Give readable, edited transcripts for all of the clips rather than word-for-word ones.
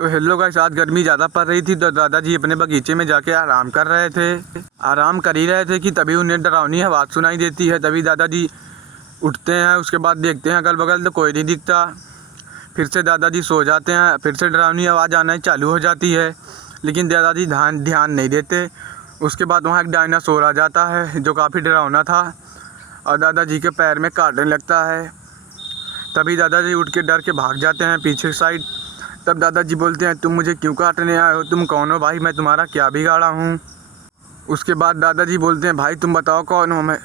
तो hello guys, आज गर्मी ज़्यादा पड़ रही थी तो दादाजी अपने बगीचे में जाके आराम कर रहे थे। आराम कर ही रहे थे कि तभी उन्हें डरावनी आवाज़ सुनाई देती है। तभी दादाजी उठते हैं, उसके बाद देखते हैं अगल बगल तो कोई नहीं दिखता। फिर से दादाजी सो जाते हैं, फिर से डरावनी आवाज़ आना चालू हो जाती है, लेकिन दादाजी ध्यान नहीं देते। उसके बाद वहाँ एक डायनासोर आ जाता है जो काफ़ी डरावना था और दादाजी के पैर में काटने लगता है। तभी दादाजी उठ के डर के भाग जाते हैं पीछे साइड। तब दादाजी बोलते हैं, तुम मुझे क्यों काटने आए हो? तुम कौन हो भाई? मैं तुम्हारा क्या बिगाड़ा हूँ? उसके बाद दादाजी बोलते हैं, भाई तुम बताओ कौन हो मैं?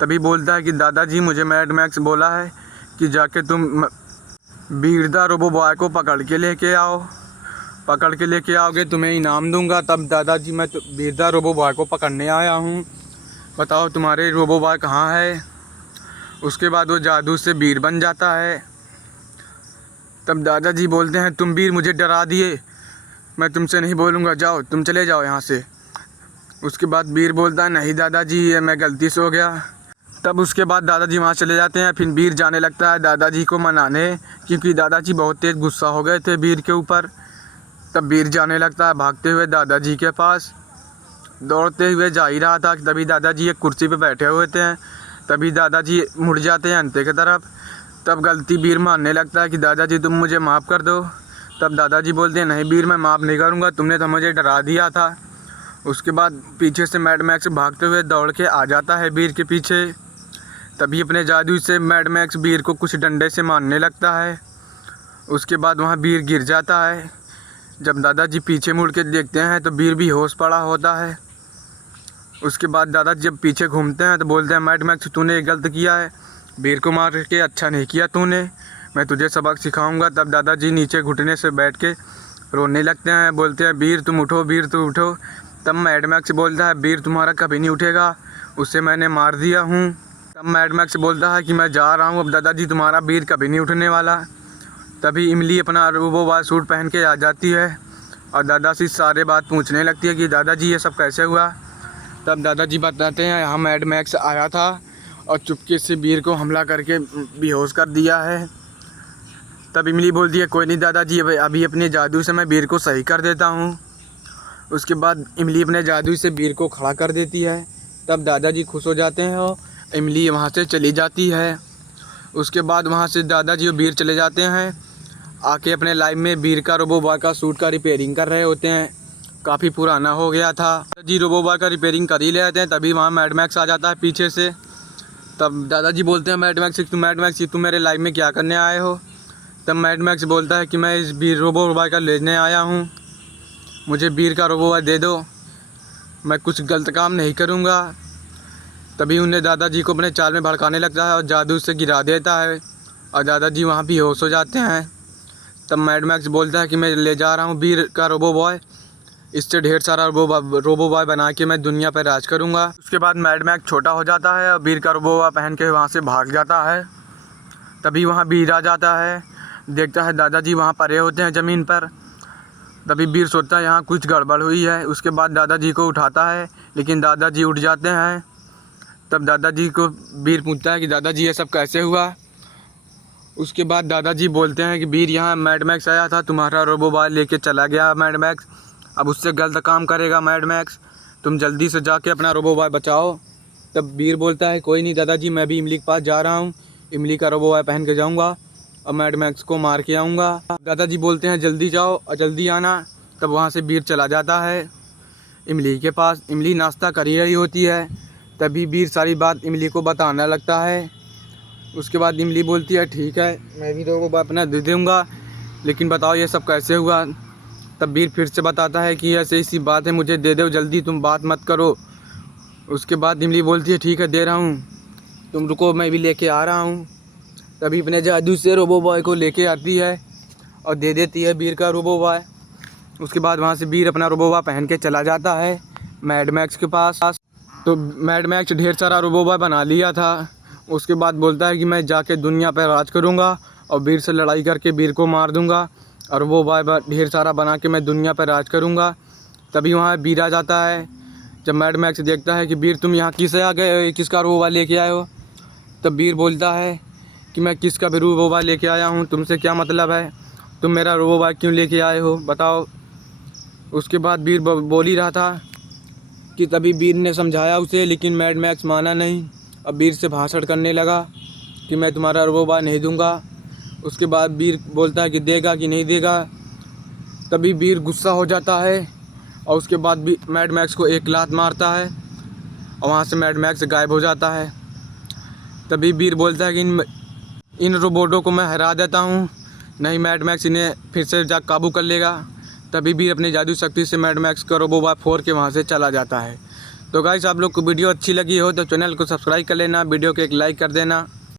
तभी बोलता है कि दादाजी मुझे मैड मैक्स बोला है कि जाके तुम बीरदा रोबो बॉय को पकड़ के लेके आओ। पकड़ के लेके आओगे तुम्हें इनाम दूंगा। तब दादाजी, मैं तो बीरदा रोबो बॉय को पकड़ने आया हूँ, बताओ तुम्हारे रोबो बॉय कहाँ है? उसके बाद वो जादू से बीर बन जाता है। तब दादाजी बोलते हैं, तुम बीर मुझे डरा दिए, मैं तुमसे नहीं बोलूँगा, जाओ तुम चले जाओ यहाँ से। उसके बाद बीर बोलता है, नहीं दादाजी ये मैं गलती से हो गया। तब उसके बाद दादाजी वहाँ चले जाते हैं। फिर बीर जाने लगता है दादाजी को मनाने, क्योंकि दादाजी बहुत तेज़ गुस्सा हो गए थे बीर के ऊपर। तब बीर जाने लगता है भागते हुए दादाजी के पास, दौड़ते हुए जा ही रहा था। तभी दादाजी एक कुर्सी पे बैठे हुए थे। तभी दादाजी मुड़ जाते हैं अंते की तरफ। तब गलती बीर मानने लगता है कि दादाजी तुम मुझे माफ़ कर दो। तब दादाजी बोलते हैं, नहीं बीर मैं माफ़ नहीं करूँगा, तुमने तो मुझे डरा दिया था। उसके बाद पीछे से मैड मैक्स भागते हुए दौड़ के आ जाता है बीर के पीछे। तभी अपने जादू से मैड मैक्स बीर को कुछ डंडे से मारने लगता है। उसके बाद वहाँ बीर गिर जाता है। जब दादाजी पीछे मुड़ के देखते हैं तो बीर भी होश पड़ा होता है। उसके बाद दादाजी जब पीछे घूमते हैं तो बोलते हैं, मैड मैक्स तूने गलत किया है, बीर को मार के अच्छा नहीं किया तूने, मैं तुझे सबक सिखाऊंगा। तब दादाजी नीचे घुटने से बैठ के रोने लगते हैं, बोलते हैं, बीर तुम उठो, बीर तुम उठो। तब मैड मैक्स बोलता है, बीर तुम्हारा कभी नहीं उठेगा, उससे मैंने मार दिया हूँ। तब मैड मैक्स बोलता है कि मैं जा रहा हूँ, अब दादाजी तुम्हारा बीर कभी नहीं उठने वाला। तभी इमली अपना रोबो बॉय सूट पहन के आ जाती है और दादाजी सारे बात पूछने लगती है कि दादाजी ये सब कैसे हुआ। तब दादाजी बताते हैं, यहाँ मैड मैक्स आया था और चुपके से बीर को हमला करके बेहोश कर दिया है। तब इमली बोलती है, कोई नहीं दादाजी, अभी अपने जादू से मैं बीर को सही कर देता हूँ। उसके बाद इमली अपने जादू से बीर को खड़ा कर देती है। तब दादाजी खुश हो जाते हैं और इमली वहाँ से चली जाती है। उसके बाद वहाँ से दादाजी और बीर चले जाते हैं। आके अपने लाइफ में बीर का रोबो बॉय का सूट का रिपेयरिंग कर रहे होते हैं, काफ़ी पुराना हो गया था। दादाजी रोबो बॉय का रिपेयरिंग कर ही लेते हैं। तभी वहाँ मैड मैक्स आ जाता है पीछे से। तब दादाजी बोलते हैं, मैड मैक्स तुम मेरे लाइफ में क्या करने आए हो? तब मैड मैक्स बोलता है कि मैं इस बीर रोबो बॉय का लेने आया हूँ, मुझे बीर का रोबो बॉय दे दो, मैं कुछ गलत काम नहीं करूँगा। तभी उन्हें दादाजी को अपने चाल में भड़काने लगता है और जादू से गिरा देता है और दादाजी वहाँ भी होश हो जाते हैं। तब मैड मैक्स बोलता है कि मैं ले जा रहा हूँ बीर का रोबो बॉय, इससे ढेर सारा रोबो बॉय बना के मैं दुनिया पर राज करूँगा। उसके बाद मैड मैक्स छोटा हो जाता है और बीर का रोबो बॉय पहन के वहाँ से भाग जाता है। तभी वहाँ बीर आ जाता है, देखता है दादाजी वहाँ पड़े होते हैं ज़मीन पर। तभी बीर सोचता है यहाँ कुछ गड़बड़ हुई है। उसके बाद दादाजी को उठाता है, लेकिन दादाजी उठ जाते हैं। तब दादाजी को बीर पूछता है कि दादाजी ये सब कैसे हुआ? उसके बाद दादाजी बोलते हैं कि बीर यहाँ मैड मैक्स आया था, तुम्हारा रोबो बॉय लेके चला गया मैड मैक्स, अब उससे गलत काम करेगा मैड मैक्स, तुम जल्दी से जाके अपना रोबो बॉय बचाओ। तब बीर बोलता है, कोई नहीं दादाजी, मैं भी इमली के पास जा रहा हूँ, इमली का रोबो बॉय पहन के जाऊँगा और मैड मैक्स को मार के आऊँगा। दादाजी बोलते हैं, जल्दी जाओ और जल्दी आना। तब वहाँ से बीर चला जाता है इमली के पास। इमली नाश्ता कर ही रही होती है। तभी बीर सारी बात इमली को बताने लगता है। उसके बाद इमली बोलती है, ठीक है मैं भी रोबो बॉय अपना दे दूँगा, लेकिन बताओ ये सब कैसे हुआ? तब बीर फिर से बताता है कि ऐसे ऐसी बात है, मुझे दे दो जल्दी, तुम बात मत करो। उसके बाद इमली बोलती है, ठीक है दे रहा हूँ, तुम रुको मैं भी लेके आ रहा हूँ। तभी अपने जादू से रोबो बॉय को लेके आती है और दे देती है बीर का रोबो बॉय। उसके बाद वहाँ से बीर अपना रोबो बॉय पहन के चला जाता है मैड मैक्स के पास। तो मैड मैक्स ढेर सारा रोबो बॉय बना लिया था। उसके बाद बोलता है कि मैं जाके दुनिया पर राज करूँगा और बीर से लड़ाई करके बीर को मार दूँगा और वो बॉय ढेर सारा बना के मैं दुनिया पर राज करूँगा। तभी वहाँ बीर आ जाता है। जब मैड मैक्स देखता है कि बीर तुम यहाँ किससे आ गए, किसका रोबो बॉय लेके आए हो? तब बीर बोलता है कि मैं किसका भी रोबो बॉय लेके आया हूँ, तुमसे क्या मतलब है? तुम मेरा रोबो बाइक क्यों लेके आए हो, बताओ। उसके बाद वीर बोल ही रहा था कि तभी वीर ने समझाया उसे, लेकिन मैड मैक्स माना नहीं। अब वीर से भाषण करने लगा कि मैं तुम्हारा रोबो बाइक नहीं दूंगा। उसके बाद वीर बोलता है कि देगा कि नहीं देगा। तभी वीर गुस्सा हो जाता है और उसके बाद भी मैड मैक्स को एक लात मारता है और वहाँ से मैड मैक्स गायब हो जाता है। तभी वीर बोलता है कि इन रोबोटों को मैं हरा देता हूँ, नहीं मैड मैक्स इन्हें फिर से जा काबू कर लेगा। तभी वीर अपनी जादू शक्ति से मैड मैक्स का रोबो बाइक फोड़ के वहाँ से चला जाता है। तो गाइस, आप लोग को वीडियो अच्छी लगी हो तो चैनल को सब्सक्राइब कर लेना, वीडियो को एक लाइक कर देना।